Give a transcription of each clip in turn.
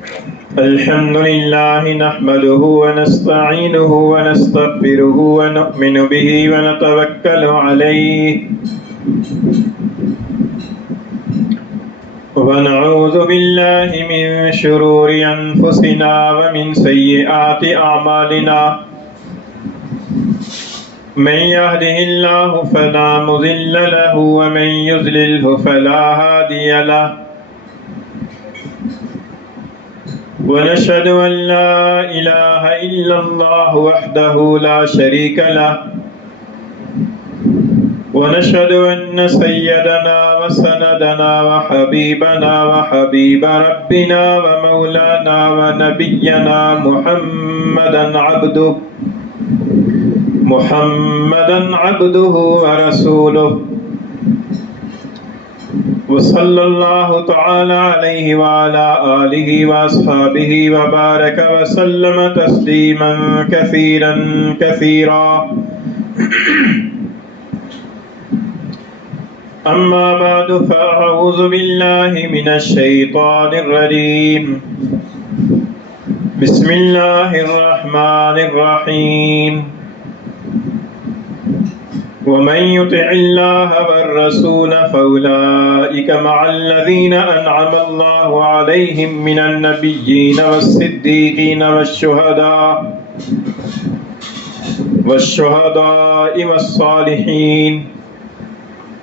الحمد لله نحمده ونستعينه ونستغفره ونؤمن به ونتوكل عليه ونعوذ بالله من شرور أنفسنا ومن سيئات أعمالنا من يهده الله فلا مضل له ومن يضلله فلا هادي له ونشهد أن لا إله إلا الله وحده لا شريك له ونشهد أن سيدنا وسندنا وحبيبنا وحبيب ربنا ومولانا ونبينا محمدا عبده ورسوله وصلى الله تعالى عليه وعلى آله وأصحابه وبارك وسلم تسليما كثيرا كثيرا أما بعد فأعوذ بالله من الشيطان الرجيم بسم الله الرحمن الرحيم ومن يطع الله والرسول فأولئك مع الذين أنعم الله عليهم من النبيين والصديقين والشهداء والصالحين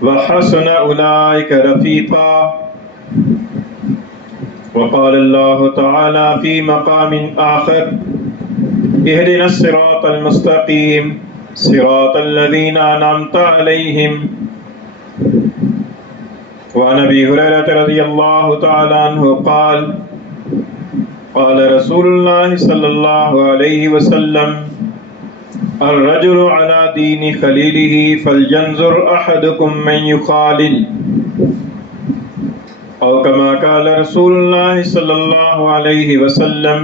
وحسن أولئك رفيقا وقال الله تعالى في مقام آخر اهدنا الصراط المستقيم صراط الذين أنعمت عليهم وعن أبي هريرة رضي الله تعالى عنه قال قال رسول الله صلى الله عليه وسلم الرجل على دين خليله فلينظر أحدكم من يخالل أو كما قال رسول الله صلى الله عليه وسلم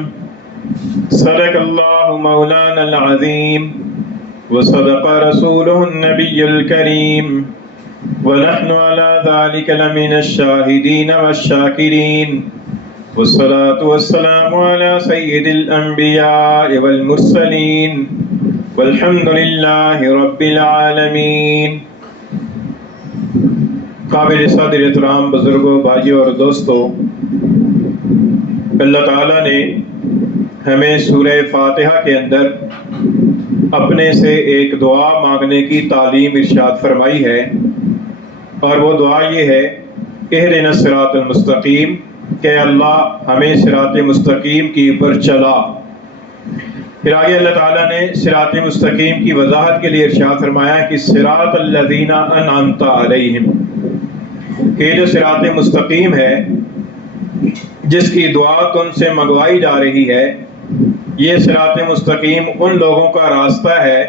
صدق الله مولانا العظيم وصدق رسوله النبي الكريم ونحن على ذلك لمن الشاهدين والشاكرين والصلاة والسلام على سيد الأنبياء والمرسلين والحمد لله رب العالمين. قابل صدر احترام بزرگوں، بھائیوں اور دوستوں، اللہ تعالیٰ نے ہمیں سورہ فاتحہ کے اندر اپنے سے ایک دعا مانگنے کی تعلیم ارشاد فرمائی ہے، اور وہ دعا یہ ہے اہدنا الصراط المستقیم، کہ اللہ ہمیں صراط مستقیم کی اوپر چلا. پھر آگے اللہ تعالیٰ نے صراط مستقیم کی وضاحت کے لیے ارشاد فرمایا کہ صراط الذین انعمت علیہم، کہ جو صراط مستقیم ہے جس کی دعا تم سے منگوائی جا رہی ہے، یہ صراط مستقیم ان لوگوں کا راستہ ہے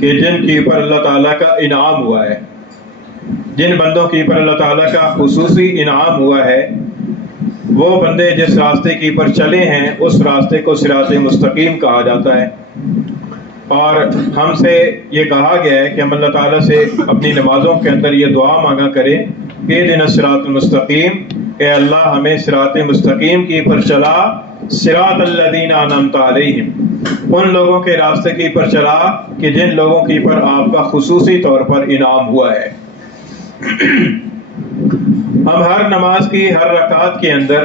کہ جن کے اوپر اللہ تعالیٰ کا انعام ہوا ہے، جن بندوں کے اوپر اللہ تعالیٰ کا خصوصی انعام ہوا ہے. وہ بندے جس راستے کے اوپر چلے ہیں اس راستے کو صراط مستقیم کہا جاتا ہے. اور ہم سے یہ کہا گیا ہے کہ ہم اللہ تعالیٰ سے اپنی نمازوں کے اندر یہ دعا مانگا کریں کہ اہدنا الصراط المستقیم، کہ اللہ ہمیں صراط مستقیم کے اوپر چلا، صراط الذین انعمت علیہم، ان لوگوں کے راستے کے اوپر چلا کہ جن لوگوں کے اوپر آپ کا خصوصی طور پر انعام ہوا ہے. ہم ہر نماز کی ہر رکعت کے اندر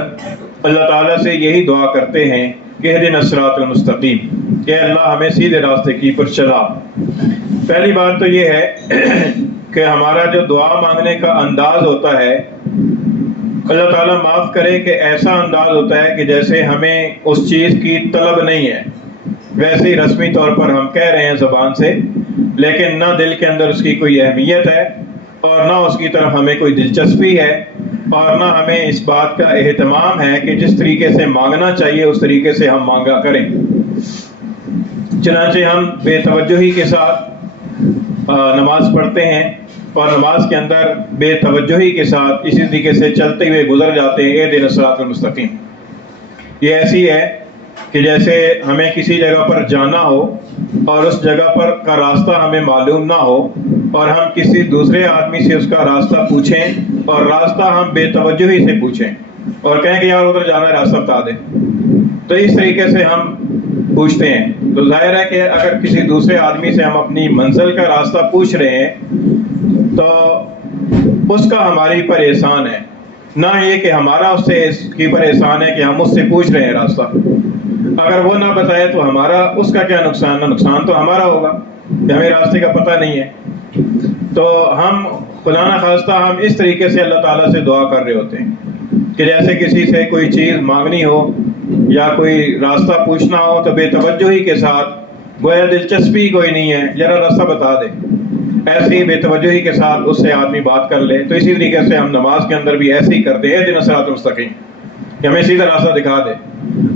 اللہ تعالیٰ سے یہی دعا کرتے ہیں کہ اہدنا الصراط المستقیم، کہ اللہ ہمیں سیدھے راستے کی پر چلا. پہلی بات تو یہ ہے کہ ہمارا جو دعا مانگنے کا انداز ہوتا ہے، اللہ تعالیٰ معاف کرے کہ ایسا انداز ہوتا ہے کہ جیسے ہمیں اس چیز کی طلب نہیں ہے، ویسے ہی رسمی طور پر ہم کہہ رہے ہیں زبان سے، لیکن نہ دل کے اندر اس کی کوئی اہمیت ہے، اور نہ اس کی طرف ہمیں کوئی دلچسپی ہے، اور نہ ہمیں اس بات کا اہتمام ہے کہ جس طریقے سے مانگنا چاہیے اس طریقے سے ہم مانگا کریں. چنانچہ ہم بے توجہی کے ساتھ نماز پڑھتے ہیں، اور نماز کے اندر بے توجہی کے ساتھ اسی طریقے سے چلتے ہوئے گزر جاتے ہیں اہدنا الصراط المستقیم. یہ ایسی ہے کہ جیسے ہمیں کسی جگہ پر جانا ہو اور اس جگہ پر کا راستہ ہمیں معلوم نہ ہو، اور ہم کسی دوسرے آدمی سے اس کا راستہ پوچھیں اور راستہ ہم بے توجہی سے پوچھیں. اور کہیں کہ یار ادھر جانا ہے راستہ بتا دے، تو اس طریقے سے ہم پوچھتے ہیں. تو ظاہر ہے کہ اگر کسی دوسرے آدمی سے ہم اپنی منزل کا راستہ پوچھ رہے ہیں تو اس کا ہماری پر احسان ہے، نہ یہ کہ ہمارا اس سے کی پر احسان ہے کہ ہم اس سے پوچھ رہے ہیں راستہ. اگر وہ نہ بتائے تو ہمارا اس کا کیا نقصان؟ نہ نقصان تو ہمارا ہوگا کہ ہمیں راستے کا پتہ نہیں ہے. تو ہم خدا نخواستہ ہم اس طریقے سے اللہ تعالیٰ سے دعا کر رہے ہوتے ہیں کہ جیسے کسی سے کوئی چیز مانگنی ہو یا کوئی راستہ پوچھنا ہو تو بے توجہی کے ساتھ، گویا دلچسپی کوئی نہیں ہے، ذرا راستہ بتا دے، ایسے ہی بے توجہی کے ساتھ اس سے آدمی بات کر لے. تو اسی طریقے سے ہم نماز کے اندر بھی ایسے ہی کرتے ہیں، اہدنا الصراط المستقیم، کہ ہمیں سیدھا راستہ دکھا دے.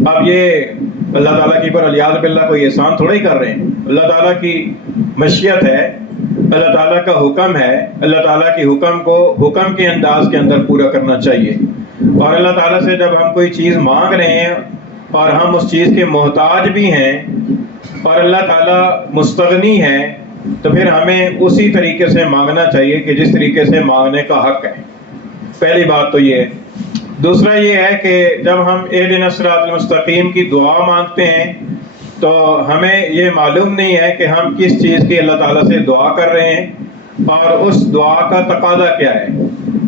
اب یہ اللہ تعالیٰ کی پر الیاذ باللہ کوئی احسان تھوڑا ہی کر رہے ہیں. اللہ تعالیٰ کی مشیت ہے، اللہ تعالیٰ کا حکم ہے، اللہ تعالیٰ کی حکم کو حکم کے انداز کے اندر پورا کرنا چاہیے. اور اللہ تعالیٰ سے جب ہم کوئی چیز مانگ رہے ہیں اور ہم اس چیز کے محتاج بھی ہیں اور اللہ تعالیٰ مستغنی ہے، تو پھر ہمیں اسی طریقے سے مانگنا چاہیے کہ جس طریقے سے مانگنے کا حق ہے. پہلی بات تو یہ ہے. دوسرا یہ ہے کہ جب ہم اہدنا الصراط المستقیم کی دعا مانگتے ہیں تو ہمیں یہ معلوم نہیں ہے کہ ہم کس چیز کی اللہ تعالیٰ سے دعا کر رہے ہیں اور اس دعا کا تقاضا کیا ہے.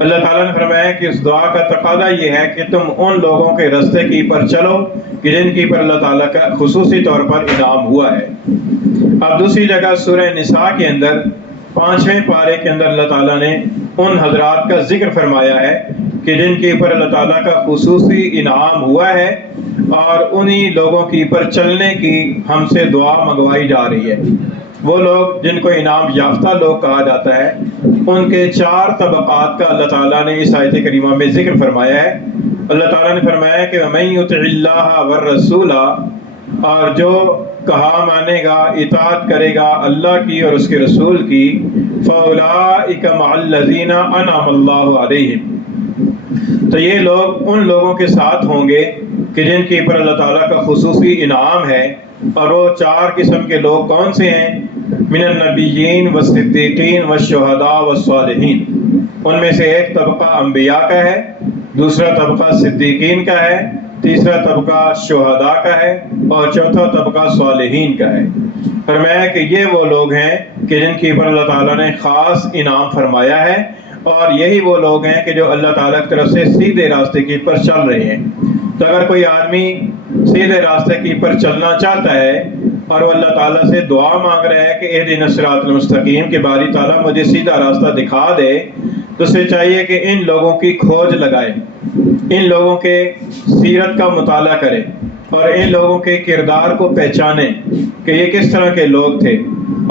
اللہ تعالیٰ نے فرمایا کہ اس دعا کا تقاضا یہ ہے کہ تم ان لوگوں کے راستے کی پر چلو کہ جن کی پر اللہ تعالیٰ کا خصوصی طور پر انعام ہوا ہے. اب دوسری جگہ سورہ نساء کے اندر 5ویں پارے کے اندر اللہ تعالیٰ نے ان حضرات کا ذکر فرمایا ہے کہ جن کے اوپر اللہ تعالیٰ کا خصوصی انعام ہوا ہے اور انہی لوگوں کی پر چلنے کی ہم سے دعا منگوائی جا رہی ہے. وہ لوگ جن کو انعام یافتہ لوگ کہا جاتا ہے، ان کے 4 طبقات کا اللہ تعالیٰ نے اس آیت کریمہ میں ذکر فرمایا ہے. اللہ تعالیٰ نے فرمایا کہ وَمَن يُطِعِ اللَّهَ وَالرَّسُولَ، اور جو کہا مانے گا، اطاعت کرے گا اللہ کی اور اس کے رسول کی، فَأُولَٰئِكَ مَعَ الَّذِينَ أَنْعَمَ اللَّهُ عَلَيْهِمْ، تو یہ لوگ ان لوگوں کے ساتھ ہوں گے کہ جن کے اوپر اللہ تعالیٰ کا خصوصی انعام ہے. اور وہ 4 قسم کے لوگ کون سے ہیں؟ من النبیین والصدیقین والشہداء والصالحین. ان میں سے ایک طبقہ انبیاء کا ہے، دوسرا طبقہ صدیقین کا ہے، تیسرا طبقہ شہداء کا ہے اور چوتھا طبقہ صالحین کا ہے. فرمایا کہ یہ وہ لوگ ہیں کہ جن کے اوپر اللہ تعالیٰ نے خاص انعام فرمایا ہے، اور یہی وہ لوگ ہیں کہ جو اللہ تعالیٰ کی طرف سے سیدھے راستے کی پر چل رہے ہیں. تو اگر کوئی آدمی سیدھے راستے کی پر چلنا چاہتا ہے اور وہ اللہ تعالیٰ سے دعا مانگ رہا ہے کہ اہدنا الصراط المستقیم، کہ باری تعالیٰ مجھے سیدھا راستہ دکھا دے، تو اسے چاہیے کہ ان لوگوں کی کھوج لگائے، ان لوگوں کے سیرت کا مطالعہ کرے اور ان لوگوں کے کردار کو پہچانے کہ یہ کس طرح کے لوگ تھے،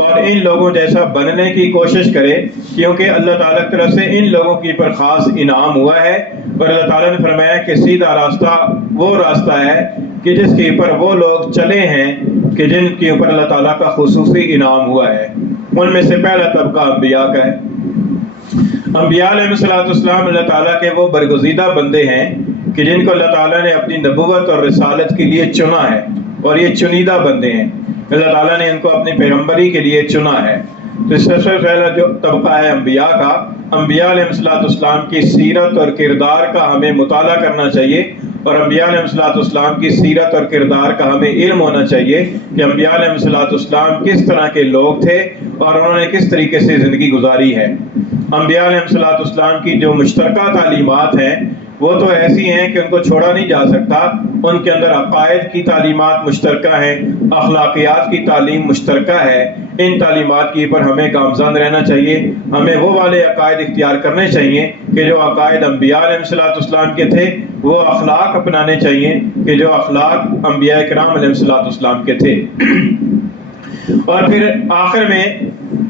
اور ان لوگوں جیسا بننے کی کوشش کرے، کیونکہ اللہ تعالیٰ کی طرف سے ان لوگوں کی پر خاص انعام ہوا ہے. اور اللہ تعالیٰ نے فرمایا کہ سیدھا راستہ وہ راستہ ہے کہ جس کے اوپر وہ لوگ چلے ہیں کہ جن کے اوپر اللہ تعالیٰ کا خصوصی انعام ہوا ہے. ان میں سے پہلا طبقہ انبیاء کا ہے. انبیاء علیہ السلام اللہ تعالیٰ کے وہ برگزیدہ بندے ہیں کہ جن کو اللہ تعالیٰ نے اپنی نبوت اور رسالت کے لیے چنا ہے، اور یہ چنیدہ بندے ہیں. اللہ تعالیٰ نے ان کو اپنی پیغمبری کے لیے چنا ہے. تو اس سے پہلا جو طبقہ ہے انبیاء کا، انبیاء علیہ السلام کی سیرت اور کردار کا ہمیں مطالعہ کرنا چاہیے، اور انبیاء علیہ السلام کی سیرت اور کردار کا ہمیں علم ہونا چاہیے کہ انبیاء علیہ السلام کس طرح کے لوگ تھے اور انہوں نے کس طریقے سے زندگی گزاری ہے. انبیاء علیہ السلام کی جو مشترکہ تعلیمات ہیں وہ تو ایسی ہیں کہ ان کو چھوڑا نہیں جا سکتا. ان کے اندر عقائد کی تعلیمات مشترکہ ہیں، اخلاقیات کی تعلیم مشترکہ ہے. ان تعلیمات کی پر ہمیں گامزن رہنا چاہیے. ہمیں وہ والے عقائد اختیار کرنے چاہیے کہ جو عقائد انبیاء علیہ السلام کے تھے، وہ اخلاق اپنانے چاہیے کہ جو اخلاق انبیاء کرام علیہ السلام کے تھے. اور پھر آخر میں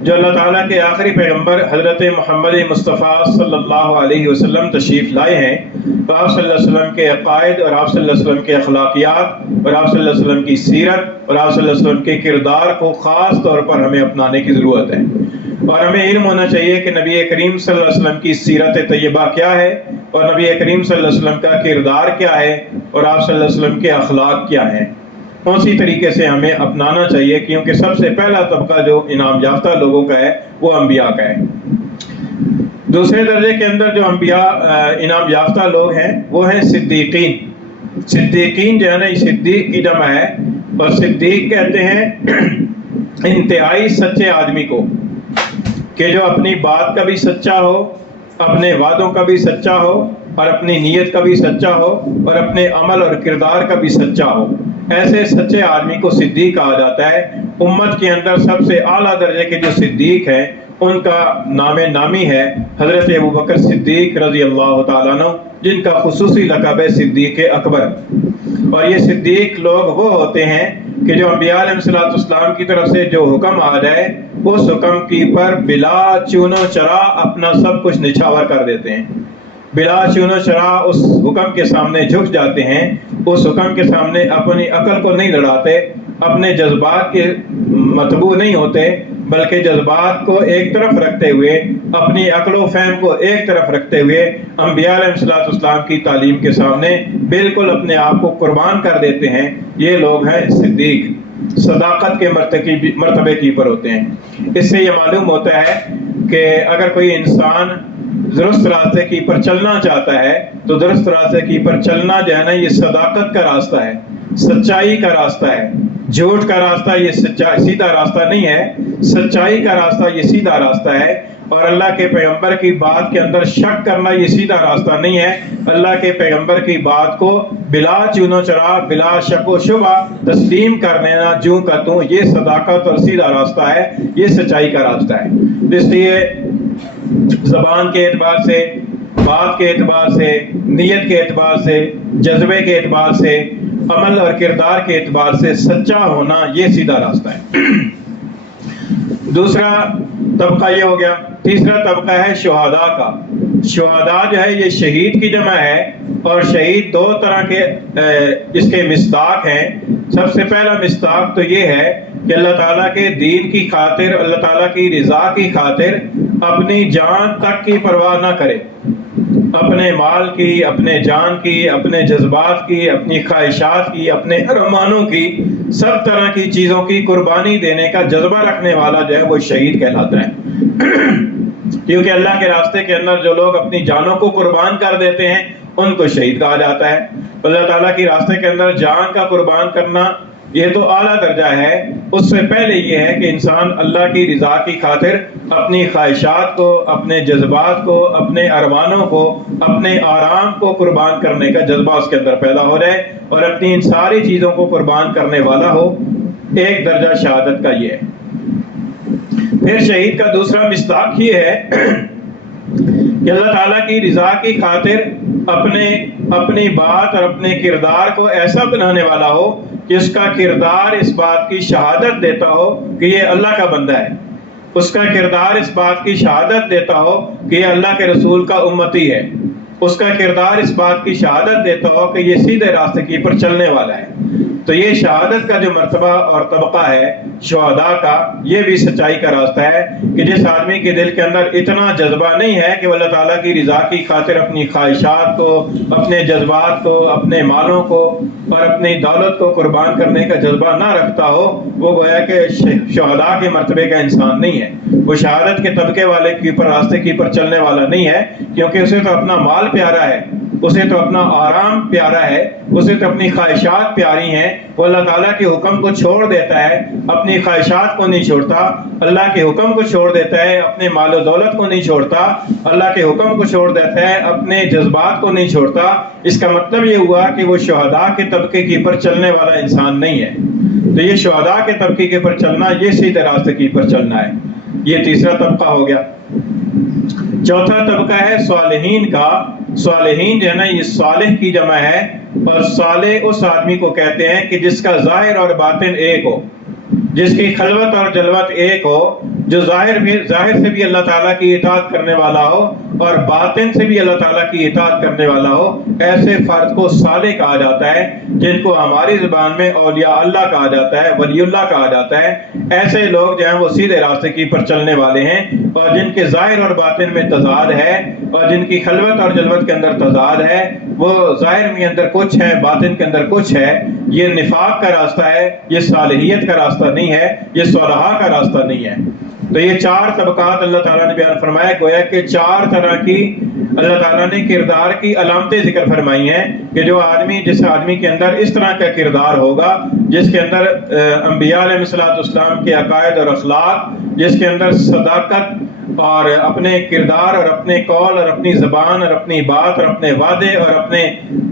جو اللہ تعالیٰ کے آخری پیغمبر حضرت محمد مصطفیٰ صلی اللہ علیہ وسلم تشریف لائے ہیں، تو آپ صلی اللہ علیہ وسلم کے عقائد اور آپ صلی اللہ علیہ وسلم کے اخلاقیات اور آپ صلی اللہ علیہ وسلم کی سیرت اور آپ صلی اللہ علیہ وسلم کے کردار کو خاص طور پر ہمیں اپنانے کی ضرورت ہے. اور ہمیں علم ہونا چاہیے کہ نبی کریم صلی اللہ علیہ وسلم کی سیرت طیبہ کیا ہے اور نبی کریم صلی اللہ علیہ وسلم کا کردار کیا ہے اور آپ صلی اللہ علیہ وسلم کے اخلاق کیا ہیں. اسی طریقے سے ہمیں اپنانا چاہیے، کیونکہ سب سے پہلا طبقہ جو انعام یافتہ لوگوں کا ہے وہ انبیاء کا ہے. دوسرے درجے کے اندر جو انبیاء انعام یافتہ لوگ ہیں وہ ہیں صدیقین. صدیقین جو ہے نا، یہ صدیق کی جمع ہے، اور صدیق کہتے ہیں انتہائی سچے آدمی کو، کہ جو اپنی بات کا بھی سچا ہو، اپنے وعدوں کا بھی سچا ہو، اور اپنی نیت کا بھی سچا ہو، اور اپنے عمل اور کردار کا بھی سچا ہو. ایسے سچے آدمی کو صدیق کہا جاتا ہے. امت کے اندر سب سے اعلیٰ درجے کے جو صدیق ہیں ان کا نام نامی ہے حضرت ابوبکر صدیق رضی اللہ تعالیٰ عنہ، جن کا خصوصی لقب ہے صدیق اکبر. اور یہ صدیق لوگ وہ ہوتے ہیں کہ جو انبیاء علیہ السلام کی طرف سے جو حکم آ جائے اس حکم کی پر بلا چون و چرا اپنا سب کچھ نچھاور کر دیتے ہیں. بلا چون و چرا اس حکم کے سامنے جھک جاتے ہیں، اس حکم کے سامنے اپنی عقل کو نہیں لڑاتے، اپنے جذبات کے متبوع نہیں ہوتے، بلکہ جذبات کو ایک طرف رکھتے ہوئے، اپنی عقل و فہم کو ایک طرف رکھتے ہوئے انبیاء علیہ السلام کی تعلیم کے سامنے بالکل اپنے آپ کو قربان کر دیتے ہیں. یہ لوگ ہیں صدیق، صداقت کے مرتبے کی پر ہوتے ہیں. اس سے یہ معلوم ہوتا ہے کہ اگر کوئی انسان درست راستے کی پر چلنا چاہتا ہے تو درست راستے کی پر چلنا جو ہے نا، یہ صداقت کا راستہ ہے، سچائی کا راستہ ہے. جھوٹ کا راستہ یہ سیدھا راستہ نہیں ہے، سچائی کا راستہ یہ سیدھا راستہ ہے. اور اللہ کے پیغمبر کی بات کے اندر شک کرنا یہ سیدھا راستہ نہیں ہے. اللہ کے پیغمبر کی بات کو بلا چون و چرا، بلا شک و شبہ تسلیم کر لینا جوں کا توں، یہ صداقت اور سیدھا راستہ ہے، یہ سچائی کا راستہ ہے. اس لیے زبان کے اعتبار سے، بات کے اعتبار سے، نیت کے اعتبار سے، جذبے کے اعتبار سے، عمل اور کردار کے اعتبار سے سچا ہونا یہ سیدھا راستہ ہے. دوسرا طبقہ یہ ہو گیا. تیسرا طبقہ ہے شہداء کا. شہداء جو ہے یہ شہید کی جمع ہے، اور شہید دو طرح کے اس کے مصداق ہیں. سب سے پہلا مصداق تو یہ ہے کہ اللہ تعالیٰ کے دین کی خاطر، اللہ تعالیٰ کی رضا کی خاطر اپنی جان تک کی پرواہ نہ کرے، اپنے مال کی، اپنے جان کی، اپنے جذبات کی، اپنی خواہشات کی، اپنے ارمانوں کی، سب طرح کی چیزوں کی قربانی دینے کا جذبہ رکھنے والا جو ہے وہ شہید کہلاتا ہے. کیونکہ اللہ کے راستے کے اندر جو لوگ اپنی جانوں کو قربان کر دیتے ہیں ان کو شہید کہا جاتا ہے. اللہ تعالیٰ کی راستے کے اندر جان کا قربان کرنا یہ تو اعلیٰ درجہ ہے. اس سے پہلے یہ ہے کہ انسان اللہ کی رضا کی خاطر اپنی خواہشات کو، اپنے جذبات کو، اپنے ارمانوں کو، اپنے آرام کو قربان کرنے کا جذبہ اس کے اندر پیدا ہو جائے اور اپنی ان ساری چیزوں کو قربان کرنے والا ہو. ایک درجہ شہادت کا یہ ہے. پھر شہید کا دوسرا مصداق یہ ہے کہ اللہ تعالیٰ کی رضا کی خاطر اپنی بات اور اپنے کردار کو ایسا بنانے والا ہو کہ اس کا کردار اس بات کی شہادت دیتا ہو کہ یہ اللہ کا بندہ ہے، اس کا کردار اس بات کی شہادت دیتا ہو کہ یہ اللہ کے رسول کا امتی ہے، اس کا کردار اس بات کی شہادت دیتا ہو کہ یہ سیدھے راستے کی پر چلنے والا ہے. تو یہ شہادت کا جو مرتبہ اور طبقہ ہے شہداء کا، یہ بھی سچائی کا راستہ ہے کہ جس آدمی کے دل کے اندر اتنا جذبہ نہیں ہے کہ وہ اللہ تعالیٰ کی رضا کی خاطر اپنی خواہشات کو، اپنے جذبات کو، اپنے مالوں کو اور اپنی دولت کو قربان کرنے کا جذبہ نہ رکھتا ہو، وہ گویا کہ شہداء کے مرتبے کا انسان نہیں ہے. وہ شہادت کے طبقے والے کے اوپر، راستے کے اوپر چلنے والا نہیں ہے، کیونکہ اسے تو اپنا مال پیارا ہے، اسے تو اپنا آرام پیارا ہے، اسے تو اپنی خواہشات پیاری ہیں. وہ اللہ تعالیٰ کے حکم کو چھوڑ دیتا ہے، اپنی خواہشات کو نہیں چھوڑتا، اللہ کے حکم کو چھوڑ دیتا ہے، اپنے مال و دولت کو نہیں چھوڑتا، اللہ کے حکم کو چھوڑ دیتا ہے، اپنے جذبات کو نہیں چھوڑتا. اس کا مطلب یہ ہوا کہ وہ شہداء کے طبقے کے پر چلنے والا انسان نہیں ہے. تو یہ شہداء کے طبقے کے پر چلنا یہ سیدھے راستے کی پر چلنا ہے. یہ تیسرا طبقہ ہو گیا. چوتھا طبقہ ہے صالحین کا. صالحین جو ہے نا یہ صالح کی جمع ہے، اور صالح اس آدمی کو کہتے ہیں کہ جس کا ظاہر اور باطن ایک ہو، جس کی خلوت اور جلوت ایک ہو، جو ظاہر سے بھی اللہ تعالیٰ کی اطاعت کرنے والا ہو اور باطن سے بھی اللہ تعالیٰ کی اطاعت کرنے والا ہو. ایسے فرد کو صالح کہا جاتا ہے، جن کو ہماری زبان میں اولیاء اللہ کہا جاتا ہے، ولی اللہ کہا جاتا ہے. ایسے لوگ جو ہیں وہ سیدھے راستے کی پر چلنے والے ہیں، اور جن کے ظاہر اور باطن میں تضاد ہے، اور جن کی خلوت اور جلوت کے اندر تضاد ہے. وہ ظاہر میں اندر کچھ ہے، باطن کے اندر کچھ ہے. یہ نفاق کا راستہ ہے، یہ صالحیت کا راستہ نہیں ہے، یہ صلحاء کا راستہ نہیں ہے. تو یہ 4 طبقات اللہ تعالیٰ نے بیان فرمایا، گویا کہ 4 طرح کی اللہ تعالیٰ نے کردار کی علامتیں ذکر فرمائی ہیں کہ جو آدمی، جس آدمی کے اندر اس طرح کا کردار ہوگا، جس کے اندر انبیاء علیہ السلام کے عقائد اور اخلاق، جس کے اندر صداقت اور اپنے کردار اور اپنے قول اور اپنی زبان اور اپنی بات اور اپنے وعدے اور اپنے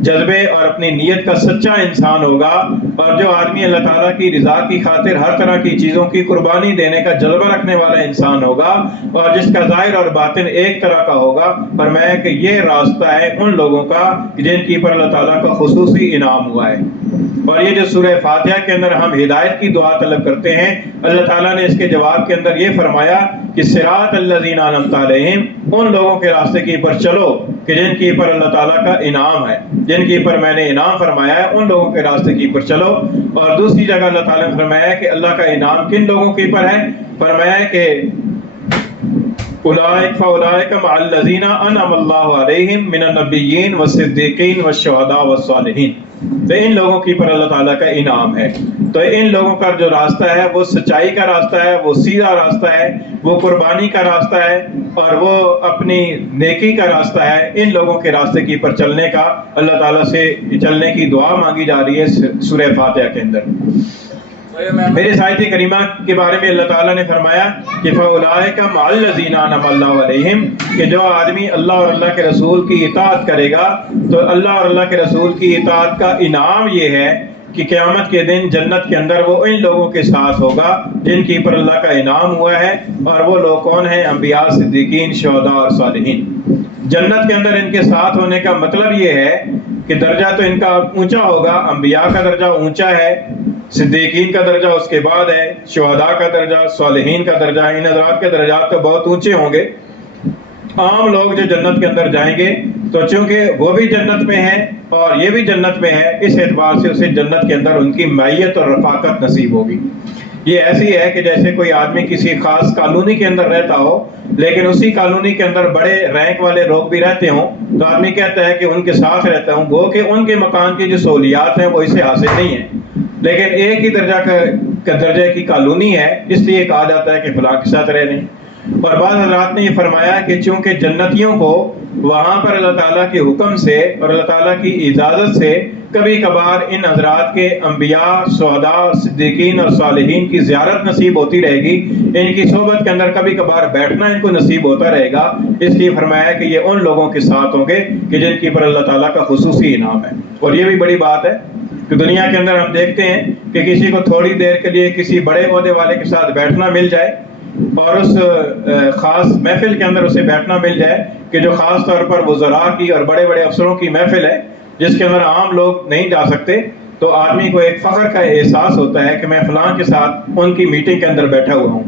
جذبے اور اپنی نیت کا سچا انسان ہوگا، اور جو آدمی اللہ تعالیٰ کی رضا کی خاطر ہر طرح کی چیزوں کی قربانی دینے کا جذبہ رکھنے والا انسان ہوگا، اور جس کا ظاہر اور باطن ایک طرح کا ہوگا، فرمایا کہ یہ راستہ ہے ان لوگوں کا جن کی پر اللہ تعالیٰ کا خصوصی انعام ہوا ہے۔ اور یہ جو سورہ فاتحہ کے اندر ہم ہدایت کی دعا طلب کرتے ہیں، اللہ تعالیٰ نے اس کے جواب کے اندر یہ فرمایا کہ صراط الذین انعمت علیہم، ان لوگوں کے راستے کی پر چلو کہ جن کی پر اللہ تعالیٰ کا انعام ہے، جن کی پر میں نے انعام فرمایا ہے، ان لوگوں کے راستے کی پر چلو۔ اور دوسری جگہ اللہ تعالیٰ نے فرمایا کہ اللہ کا انعام کن لوگوں کی پر ہے، فرمایا کہ اولئک فاولئک مع الذین انعم اللہ علیہم من النبیین والصدیقین والشہداء والصالحین، تو ان لوگوں کی پر اللہ تعالیٰ کا انعام ہے۔ تو ان لوگوں کا جو راستہ ہے وہ سچائی کا راستہ ہے، وہ سیدھا راستہ ہے، وہ قربانی کا راستہ ہے، اور وہ اپنی نیکی کا راستہ ہے۔ ان لوگوں کے راستے کی پر چلنے کا اللہ تعالیٰ سے چلنے کی دعا مانگی جا رہی ہے سورہ فاتحہ کے اندر۔ میرے آیت کریمہ کے بارے میں اللہ تعالیٰ نے فرمایا کہ فَأُولَٰئِكَ مَعَ الَّذِينَ أَنْعَمَ اللَّهُ عَلَيْهِمْ، کہ جو آدمی اللہ اور اللہ کے رسول کی اطاعت کرے گا تو اللہ اور اللہ کے رسول کی اطاعت کا انعام یہ ہے کہ قیامت کے دن جنت کے اندر وہ ان لوگوں کے ساتھ ہوگا جن کی پر اللہ کا انعام ہوا ہے، اور وہ لوگ کون ہیں؟ انبیاء، صدیقین، شہداء اور صالحین۔ جنت کے اندر ان کے ساتھ ہونے کا مطلب یہ ہے کہ درجہ تو ان کا اونچا ہوگا، انبیاء کا درجہ اونچا ہے، صدیقین کا درجہ اس کے بعد ہے، شہداء کا درجہ، صالحین کا درجہ، ان حضرات کے درجات تو بہت اونچے ہوں گے۔ عام لوگ جو جنت کے اندر جائیں گے تو چونکہ وہ بھی جنت میں ہیں اور یہ بھی جنت میں ہے، اس اعتبار سے اسے جنت کے اندر ان کی معیت اور رفاقت نصیب ہوگی۔ یہ ایسی ہے کہ جیسے کوئی آدمی کسی خاص کالونی کے اندر رہتا ہو، لیکن اسی کالونی کے اندر بڑے رینک والے لوگ بھی رہتے ہوں، تو آدمی کہتا ہے کہ ان کے ساتھ رہتا ہوں، گو کہ ان کے مکان کی جو سہولیات ہیں وہ اسے حاصل نہیں ہیں، لیکن ایک ہی درجے کی کالونی ہے، اس لیے کہا جاتا ہے کہ فلاں کے ساتھ رہنے۔ اور بعض حضرات نے یہ فرمایا کہ چونکہ جنتیوں کو وہاں پر اللہ تعالیٰ کے حکم سے اور اللہ تعالیٰ کی اجازت سے کبھی کبھار ان حضرات کے انبیاء، شہداء، صدیقین اور صالحین کی زیارت نصیب ہوتی رہے گی، ان کی صحبت کے اندر کبھی کبھار بیٹھنا ان کو نصیب ہوتا رہے گا، اس لیے فرمایا کہ یہ ان لوگوں کے ساتھ ہوں گے کہ جن کی پر اللہ تعالیٰ کا خصوصی انعام ہے۔ اور یہ بھی بڑی بات ہے کہ دنیا کے اندر ہم دیکھتے ہیں کہ کسی کو تھوڑی دیر کے لیے کسی بڑے عہدے والے کے ساتھ بیٹھنا مل جائے، اور اس خاص محفل کے اندر اسے بیٹھنا مل جائے کہ جو خاص طور پر وزراء کی اور بڑے بڑے افسروں کی محفل ہے جس کے اندر عام لوگ نہیں جا سکتے، تو آدمی کو ایک فخر کا احساس ہوتا ہے کہ میں فلاں کے ساتھ ان کی میٹنگ کے اندر بیٹھا ہوا ہوں،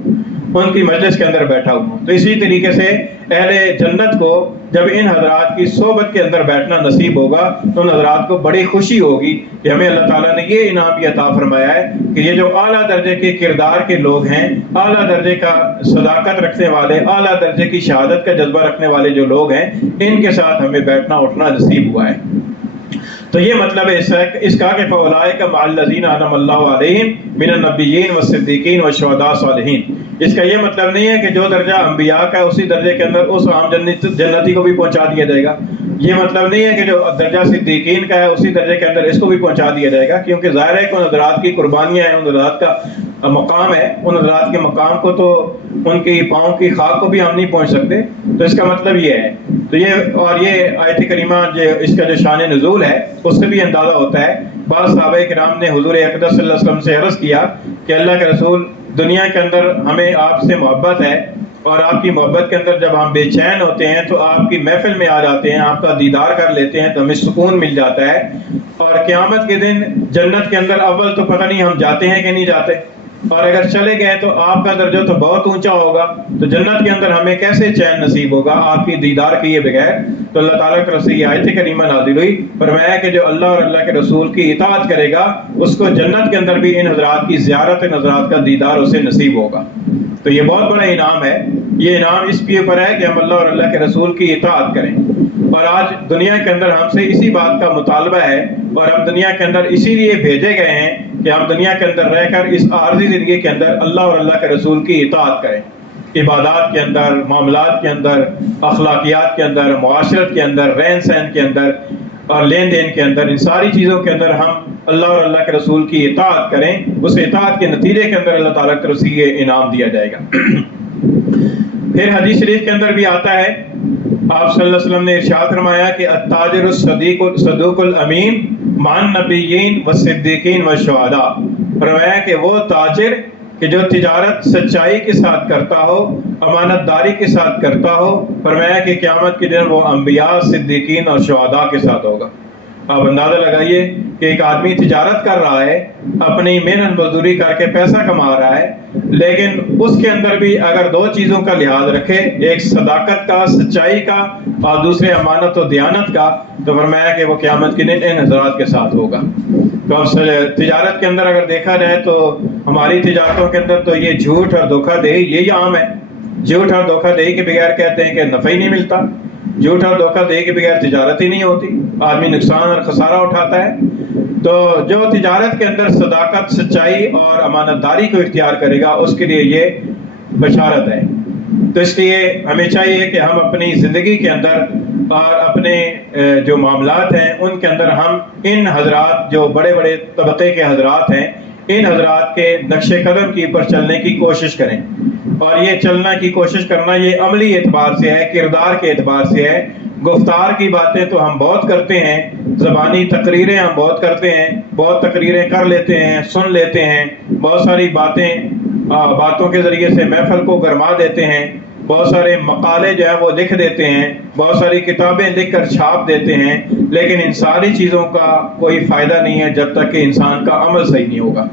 ان کی مجلس کے اندر بیٹھا ہوا ہوں۔ تو اسی طریقے سے اہل جنت کو جب ان حضرات کی صحبت کے اندر بیٹھنا نصیب ہوگا تو ان حضرات کو بڑی خوشی ہوگی کہ ہمیں اللہ تعالیٰ نے یہ انعام بھی عطا فرمایا ہے کہ یہ جو اعلیٰ درجے کے کردار کے لوگ ہیں، اعلیٰ درجے کا صداقت رکھنے والے، اعلیٰ درجے کی شہادت کا جذبہ رکھنے والے جو لوگ ہیں، ان کے ساتھ ہمیں بیٹھنا اٹھنا نصیب ہوا ہے۔ تو یہ مطلب ہے اس کا کہ فَأُولَٰئِكَ مَعَ الَّذِينَ أَنْعَمَ اللَّهُ عَلَيْهِمْ مِنَ النَّبِيِّينَ وَالصِّدِّيقِينَ وَالشُّهَدَاءِ وَالصَّالِحِينَ۔ اس کا یہ مطلب نہیں ہے کہ جو درجہ انبیاء کا ہے اسی درجے کے اندر اس عام جنتی کو بھی پہنچا دیا جائے گا۔ یہ مطلب نہیں ہے کہ جو درجہ صدیقین کا ہے اسی درجے کے اندر اس کو بھی پہنچا دیا جائے گا، کیونکہ ظاہر ہے کہ ان حضرات کی قربانیاں ہیں، ان حضرات کا مقام ہے، ان حضرات کے مقام کو تو ان کی پاؤں کی خاک کو بھی ہم نہیں پہنچ سکتے۔ تو اس کا مطلب یہ ہے، تو یہ اور یہ آیت کریمہ اس کا جو شان نزول ہے اس سے بھی اندازہ ہوتا ہے۔ بعض صحابہ کرام نے حضور اقدس صلی اللہ علیہ وسلم سے عرض کیا کہ اللہ کے رسول، دنیا کے اندر ہمیں آپ سے محبت ہے، اور آپ کی محبت کے اندر جب ہم بے چین ہوتے ہیں تو آپ کی محفل میں آ جاتے ہیں، آپ کا دیدار کر لیتے ہیں تو ہمیں سکون مل جاتا ہے، اور قیامت کے دن جنت کے اندر اول تو پتہ نہیں ہم جاتے ہیں کہ نہیں جاتے، اور اگر چلے گئے تو آپ کا درجہ تو بہت اونچا ہوگا، تو جنت کے اندر ہمیں کیسے چین نصیب ہوگا آپ کی دیدار کیے بغیر؟ تو اللہ تعالیٰ کی طرف سے یہ آیت کریمہ نازل ہوئی، فرمایا کہ جو اللہ اور اللہ کے رسول کی اطاعت کرے گا اس کو جنت کے اندر بھی ان حضرات کی زیارت، ان حضرات کا دیدار اسے نصیب ہوگا۔ تو یہ بہت بڑا انعام ہے۔ یہ انعام اس کے اوپر ہے کہ ہم اللہ اور اللہ کے رسول کی اطاعت کریں، اور آج دنیا کے اندر ہم سے اسی بات کا مطالبہ ہے، اور ہم دنیا کے اندر اسی لیے بھیجے گئے ہیں کہ ہم دنیا کے اندر رہ کر اس عارضی زندگی کے اندر اللہ اور اللہ کے رسول کی اطاعت کریں۔ عبادات کے اندر، معاملات کے اندر، اخلاقیات کے اندر، معاشرت کے اندر، رہن سہن کے اندر اور لین دین کے اندر، ان ساری چیزوں کے اندر ہم اللہ اور اللہ کے رسول کی اطاعت کریں، اس اطاعت کے نتیجے کے اندر اللہ تعالیٰ کی طرف سے یہ انعام دیا جائے گا۔ پھر حدیث شریف کے اندر بھی آتا ہے، آپ صلی اللہ علیہ وسلم نے ارشاد فرمایا کہ التاجر الصدوق الامین مع النبیین والصدیقین والشہداء، فرمایا کہ وہ تاجر کہ جو تجارت سچائی کے ساتھ کرتا ہو، امانت داری کے ساتھ کرتا ہو، فرمایا کہ قیامت کے دن وہ انبیاء، صدیقین اور شہداء کے ساتھ ہوگا۔ آپ اندازہ لگائیے کہ ایک آدمی تجارت کر رہا ہے، اپنی محنت مزدوری کر کے پیسہ کما رہا ہے، لیکن اس کے اندر بھی اگر دو چیزوں کا لحاظ رکھے، ایک صداقت کا، سچائی کا، اور دوسرے امانت و دیانت کا، تو فرمایا کہ وہ قیامت کے دن ان حضرات کے ساتھ ہوگا۔ تو اب تجارت کے اندر اگر دیکھا جائے تو ہماری تجارتوں کے اندر تو یہ جھوٹ اور دھوکہ دہی یہی عام ہے۔ جھوٹ اور دھوکہ دہی کے بغیر کہتے ہیں کہ نفع ہی نہیں ملتا، جھوٹ اور دھوکہ دہی کے بغیر تجارت ہی نہیں ہوتی، آدمی نقصان اور خسارہ اٹھاتا ہے۔ تو جو تجارت کے اندر صداقت، سچائی اور امانت داری کو اختیار کرے گا، اس کے لیے یہ بشارت ہے۔ تو اس لیے ہمیں چاہیے کہ ہم اپنی زندگی کے اندر اور اپنے جو معاملات ہیں ان کے اندر ہم ان حضرات، جو بڑے بڑے طبقے کے حضرات ہیں، ان حضرات کے نقش قدم کی پر چلنے کی کوشش کریں۔ اور یہ چلنا کی کوشش کرنا یہ عملی اعتبار سے ہے، کردار کے اعتبار سے ہے۔ گفتار کی باتیں تو ہم بہت کرتے ہیں، زبانی تقریریں ہم بہت کرتے ہیں، بہت تقریریں کر لیتے ہیں، سن لیتے ہیں، بہت ساری باتوں کے ذریعے سے محفل کو گرما دیتے ہیں، بہت سارے مقالے جو ہیں وہ لکھ دیتے ہیں، بہت ساری کتابیں لکھ کر چھاپ دیتے ہیں، لیکن ان ساری چیزوں کا کوئی فائدہ نہیں ہے جب تک کہ انسان کا عمل صحیح نہیں ہوگا۔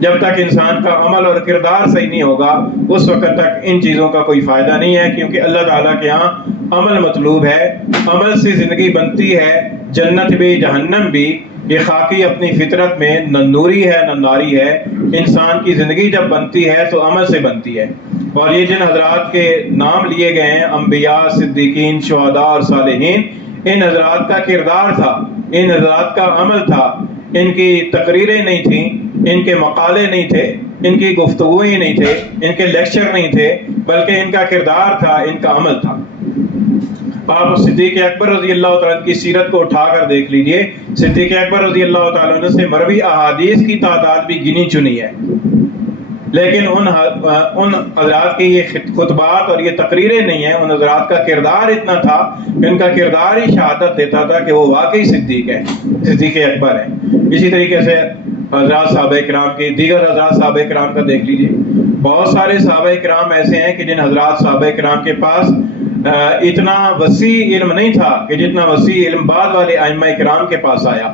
جب تک انسان کا عمل اور کردار صحیح نہیں ہوگا، اس وقت تک ان چیزوں کا کوئی فائدہ نہیں ہے، کیونکہ اللہ تعالیٰ کے ہاں عمل مطلوب ہے، عمل سے زندگی بنتی ہے، جنت بھی جہنم بھی۔ یہ خاکی اپنی فطرت میں نہ نوری ہے نہ ناری ہے، انسان کی زندگی جب بنتی ہے تو عمل سے بنتی ہے۔ اور یہ جن حضرات کے نام لیے گئے ہیں، انبیاء، صدیقین، شہداء اور صالحین، ان حضرات کا کردار تھا، ان حضرات کا عمل تھا، ان کی تقریریں نہیں تھیں، ان کے مقالے نہیں تھے، ان کی گفتگویں نہیں تھے، ان کے لیکچر نہیں تھے، بلکہ ان کا کردار تھا، ان کا عمل تھا۔ آپ صدیق اکبر رضی اللہ تعالیٰ کی سیرت کو اٹھا کر دیکھ لیجئے، صدیق اکبر رضی اللہ تعالیٰ عنہ سے مروی احادیث کی تعداد بھی گنی چنی ہے، لیکن ان حضرات کی یہ خطبات اور یہ تقریریں نہیں ہیں، ان حضرات کا کردار اتنا تھا کہ ان کا کردار ہی شہادت دیتا تھا کہ وہ واقعی صدیق ہے، صدیق اکبر ہے۔ اسی طریقے سے حضرات صحابہ کرام کی، دیگر حضرات صحابہ کرام کا دیکھ لیجئے، بہت سارے صحابہ کرام ایسے ہیں کہ جن حضرات صحابہ کرام کے پاس اتنا وسیع علم نہیں تھا کہ جتنا وسیع علم بعد والے ائمہ کرام کے پاس آیا،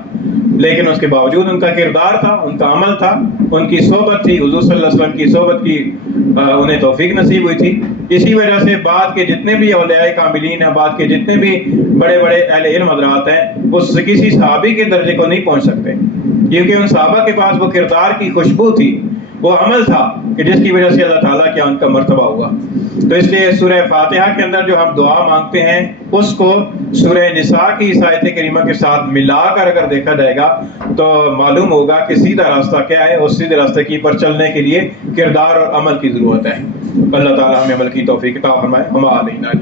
لیکن اس کے باوجود ان کا کردار تھا، ان کا عمل تھا، ان کی صحبت تھی، حضور صلی اللہ علیہ وسلم کی صحبت کی انہیں توفیق نصیب ہوئی تھی۔ اسی وجہ سے بعد کے جتنے بھی اولیاء کاملین ہیں، بعد کے جتنے بھی بڑے بڑے اہل علم حضرات ہیں، وہ کسی صحابی کے درجے کو نہیں پہنچ سکتے، کیونکہ ان صحابہ کے پاس وہ کردار کی خوشبو تھی، وہ عمل تھا کہ جس کی وجہ سے اللہ تعالیٰ کیا ان کا مرتبہ ہوا۔ تو اس لیے سورہ فاتحہ کے اندر جو ہم دعا مانگتے ہیں، اس کو سورہ نساء کی اس آیت کریمہ کے ساتھ ملا کر اگر دیکھا جائے گا تو معلوم ہوگا کہ سیدھا راستہ کیا ہے، اور سیدھے راستے کی پر چلنے کے لیے کردار اور عمل کی ضرورت ہے۔ اللہ تعالیٰ ہمیں عمل کی توفیق عطا فرمائے۔ ہم علینا